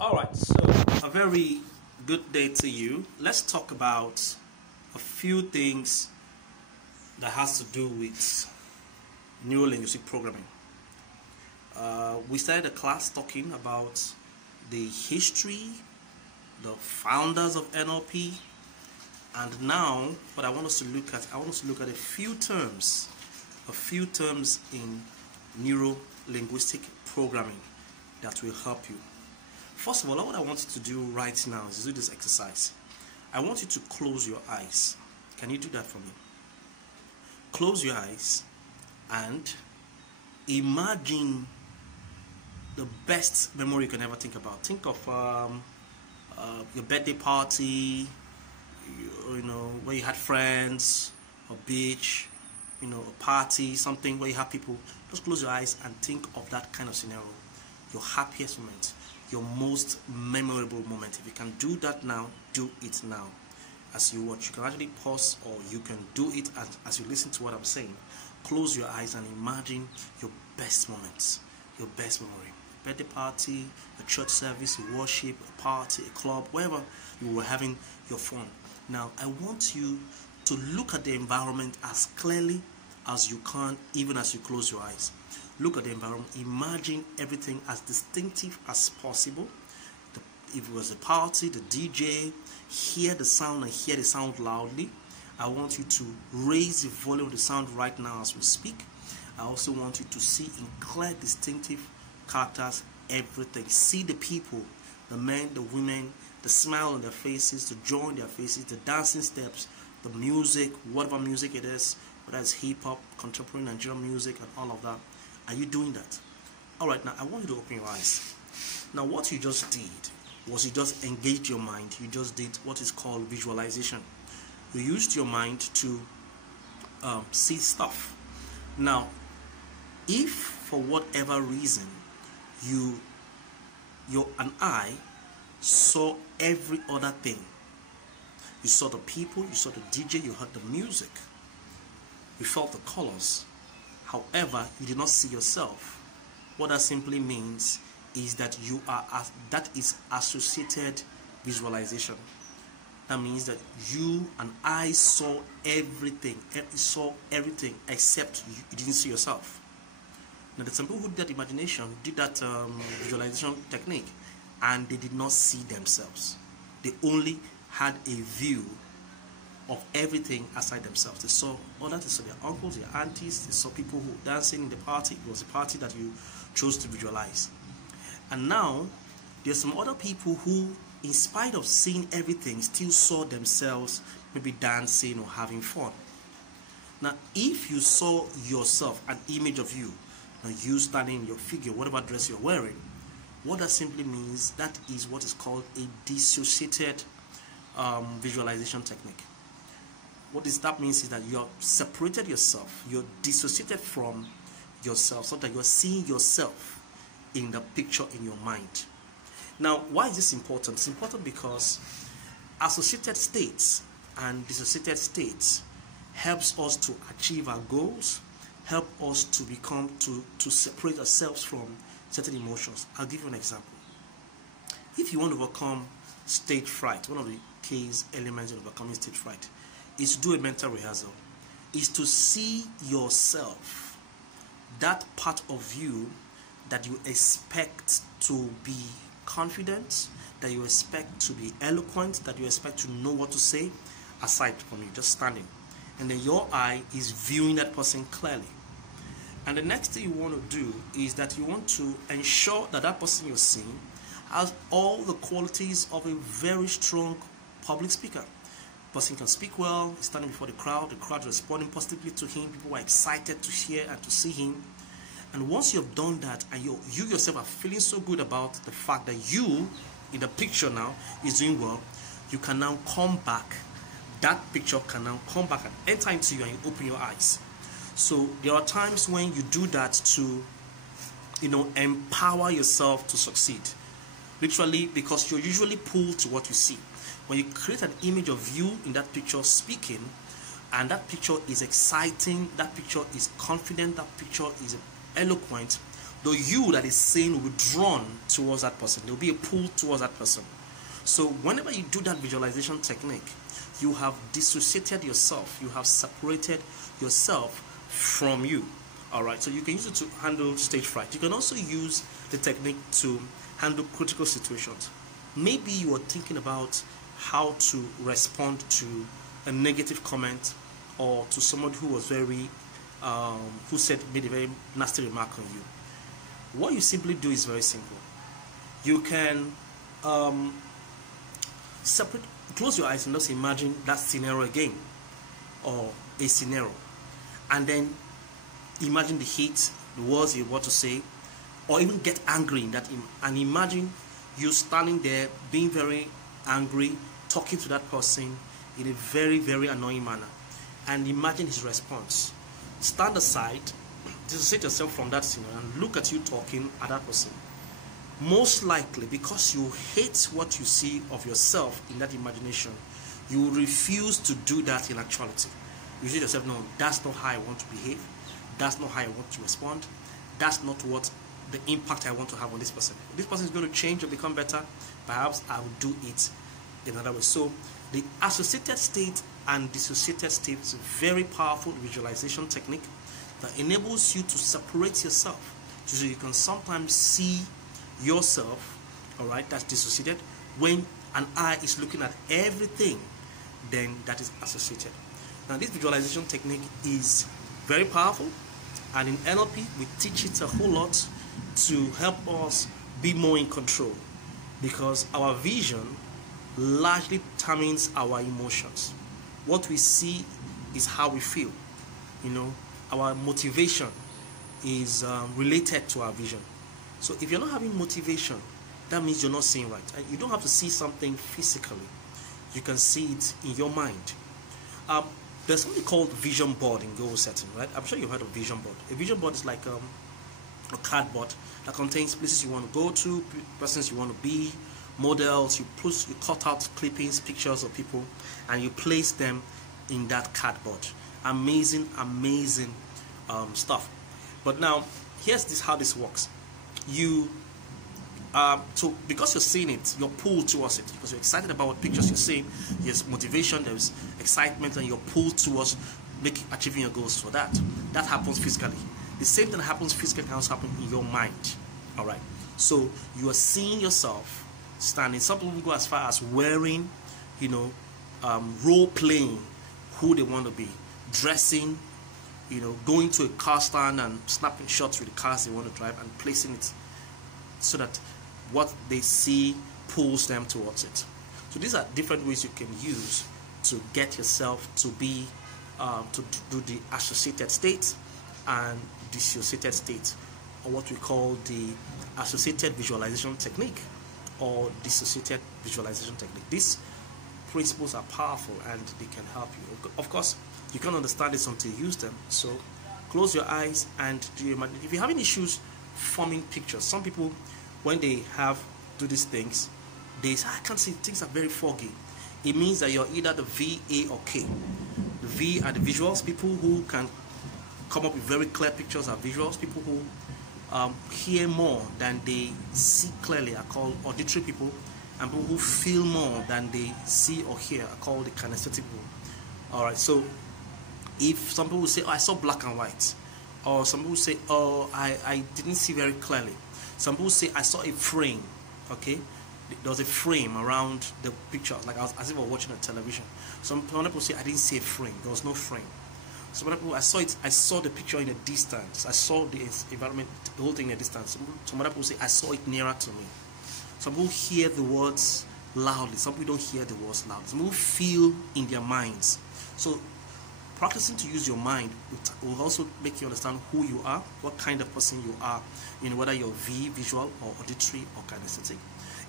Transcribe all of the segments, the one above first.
All right, so a very good day to you. Let's talk about a few things that has to do with neuro-linguistic programming. We started a class talking about the history, the founders of NLP, and now what I want us to look at, a few terms in neuro-linguistic programming that will help you. First of all, what I want you to do right now is do this exercise. I want you to close your eyes. Can you do that for me? Close your eyes and imagine the best memory you can ever think about. Think of your birthday party, where you had friends, a beach, a party, something where you have people. Just close your eyes and think of that kind of scenario. Your happiest moment, your most memorable moment. If you can do that now, do it now. As you watch, you can actually pause, or you can do it as you listen to what I'm saying. Close your eyes and imagine your best moments, your best memory. Birthday party, a church service, a worship, a party, a club, wherever you were having your fun. Now, I want you to look at the environment as clearly as you can, even as you close your eyes. Look at the environment. Imagine everything as distinctive as possible. If it was a party, the DJ, hear the sound and hear the sound loudly. I want you to raise the volume of the sound right now as we speak. I also want you to see in clear, distinctive characters everything. See the people, the men, the women, the smile on their faces, the joy on their faces, the dancing steps, the music, whatever music it is, whether it's hip-hop, contemporary Nigerian music, and all of that. Are you doing that? Alright, now I want you to open your eyes. Now what you just did was you just engaged your mind. You just did what is called visualization. You used your mind to see stuff. Now, if for whatever reason your eye saw every other thing, you saw the people, you saw the DJ, you heard the music, you felt the colors, however, you did not see yourself. What that simply means is that that is associated visualization. That means that you and I saw everything except you didn't see yourself. Now, the some people who did that imagination, did that visualization technique, and they did not see themselves. They only had a view of everything aside themselves. They saw others, they saw their uncles, their aunties, they saw people who were dancing in the party. It was a party that you chose to visualize. And now, there's some other people who, in spite of seeing everything, still saw themselves maybe dancing or having fun. Now, if you saw yourself, an image of you, you standing in your figure, whatever dress you're wearing, what that simply means, that is what is called a dissociated visualization technique. What that means is that you have separated yourself, you're dissociated from yourself, so that you're seeing yourself in the picture in your mind. Now, why is this important? It's important because associated states and dissociated states helps us to achieve our goals, help us to separate ourselves from certain emotions. I'll give you an example. If you want to overcome stage fright, one of the key elements in overcoming stage fright is to do a mental rehearsal, is to see yourself, that part of you that you expect to be confident, that you expect to be eloquent, that you expect to know what to say, aside from you just standing. And then your eye is viewing that person clearly. And the next thing you want to do is that you want to ensure that that person you're seeing has all the qualities of a very strong public speaker. Person can speak well, he's standing before the crowd is responding positively to him, people are excited to hear and to see him. And once you've done that, and you yourself are feeling so good about the fact that you, in the picture now, is doing well, you can now come back. That picture can now come back and enter into you, and you open your eyes. So there are times when you do that to, empower yourself to succeed. Literally, because you're usually pulled to what you see. When you create an image of you in that picture speaking, and that picture is exciting, that picture is confident, that picture is eloquent, the you that is seen will be drawn towards that person. There will be a pull towards that person. So whenever you do that visualization technique, you have dissociated yourself. You have separated yourself from you. All right. So you can use it to handle stage fright. You can also use the technique to handle critical situations. Maybe you are thinking about how to respond to a negative comment or to someone who was made a very nasty remark on you. What you simply do is very simple. You can close your eyes and just imagine that scenario again, or a scenario, and then imagine the heat, the words you're about to say, or even get angry in that, and imagine you standing there being very angry, talking to that person in a very, very annoying manner, and imagine his response. Stand aside, dissociate yourself from that scenario, and look at you talking at that person. Most likely, because you hate what you see of yourself in that imagination, you will refuse to do that in actuality. You say to yourself, no, that's not how I want to behave. That's not how I want to respond. That's not what the impact I want to have on this person. If this person is going to change or become better, perhaps I will do it in another way. So the associated state and dissociated state is a very powerful visualization technique that enables you to separate yourself. So you can sometimes see yourself, all right, that's dissociated, when an eye is looking at everything then that is associated. Now this visualization technique is very powerful, and in NLP we teach it a whole lot to help us be more in control, because our vision largely determines our emotions. What we see is how we feel. You know, our motivation is related to our vision. So if you're not having motivation, that means you're not seeing right. And you don't have to see something physically. You can see it in your mind. There's something called vision board in goal setting, right? I'm sure you've heard of vision board. A vision board is like a cardboard that contains places you want to go to, persons you want to be, models. You cut out clippings, pictures of people, and you place them in that cardboard. Amazing, amazing stuff. But now, here's how this works. So because you're seeing it, you're pulled towards it because you're excited about what pictures you're seeing. There's motivation, there's excitement, and you're pulled towards achieving your goals for that. That happens physically. The same thing that happens physically can also happen in your mind. All right. So you are seeing yourself standing. Some people go as far as wearing, role playing who they want to be, dressing, going to a car stand and snapping shots with the cars they want to drive and placing it so that what they see pulls them towards it. So these are different ways you can use to get yourself to be to do the associated state and dissociated state, or what we call the associated visualization technique or dissociated visualization technique. These principles are powerful and they can help you. Of course, you can't understand this until you use them. So close your eyes and if you're having issues forming pictures, some people, when they do these things, they say, I can't see, things are very foggy. It means that you're either the V, A, or K. The V are the visuals, people who can come up with very clear pictures are visuals. People who hear more than they see clearly are called auditory people, and people who feel more than they see or hear are called the kinesthetic people. All right, so if some people say, oh, I saw black and white, or some people say, oh, I didn't see very clearly. Some people say, I saw a frame, okay? There was a frame around the picture, like as if I was watching a television. Some people say, I didn't see a frame. There was no frame. Some people, I saw the picture in a distance. I saw the environment, the whole thing in a distance. Some other people say, I saw it nearer to me. Some people hear the words loudly. Some people don't hear the words loudly. Some people feel in their minds. So practicing to use your mind will also make you understand who you are, what kind of person you are, whether you're visual or auditory or kinesthetic.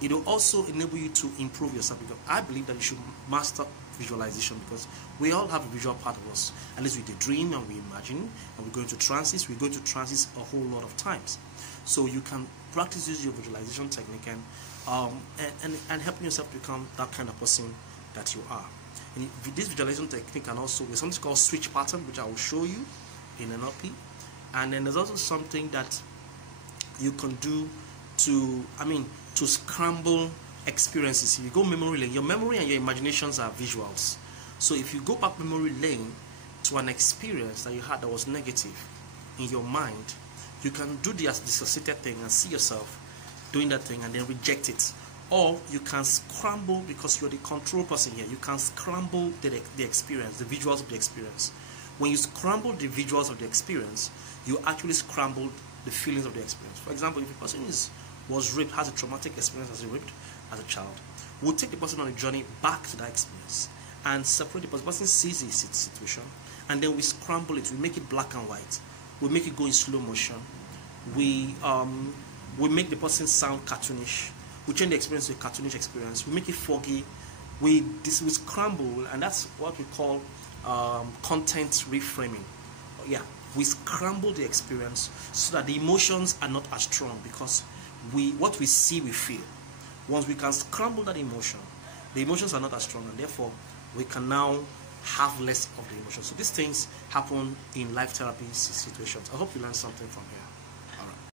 It will also enable you to improve yourself, because I believe that you should master visualization, because we all have a visual part of us. At least we dream and we imagine, and we go into trances. We go into trances a whole lot of times. So you can practice use your visualization technique and helping yourself become that kind of person that you are. And this visualization technique can also be something called switch pattern, which I will show you in NLP. And then there's also something that you can do to scramble experiences. If you go memory lane, your memory and your imaginations are visuals. So if you go back memory lane to an experience that you had that was negative in your mind, you can do the dissociated thing and see yourself doing that thing and then reject it. Or you can scramble, because you're the control person here, you can scramble the experience, the visuals of the experience. When you scramble the visuals of the experience, you actually scramble the feelings of the experience. For example, if a person was raped, has a traumatic experience as a raped as a child, we'll take the person on a journey back to that experience and separate the person. The person sees the situation, and then we scramble it. We make it black and white. We make it go in slow motion. We make the person sound cartoonish. We change the experience to a cartoonish experience. We make it foggy. We scramble, and that's what we call content reframing. Yeah, we scramble the experience so that the emotions are not as strong, because what we see, we feel. Once we can scramble that emotion, the emotions are not as strong, and therefore we can now have less of the emotions. So these things happen in life therapy situations. I hope you learned something from here.